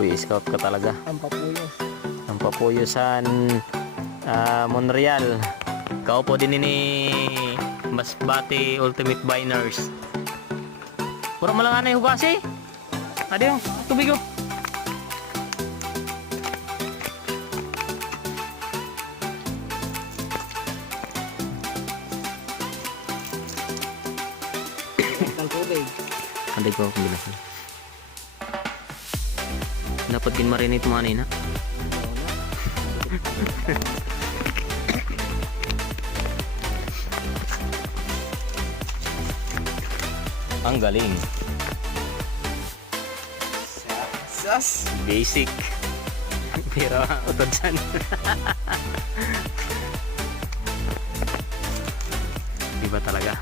Boy Scout ka talaga. Ang papuyo. Ang Papuyusan Monreal. Kaupo din ni Masbate Ultimate Biners. Pura mo lang anay hugasi. Adi yung tubig oh. Ang tubig. Anday ko kombinasyon. Dapat ginmarinate mo anay na. Ang galing. Sas. Basic. Pero utod dyan. Iba talaga.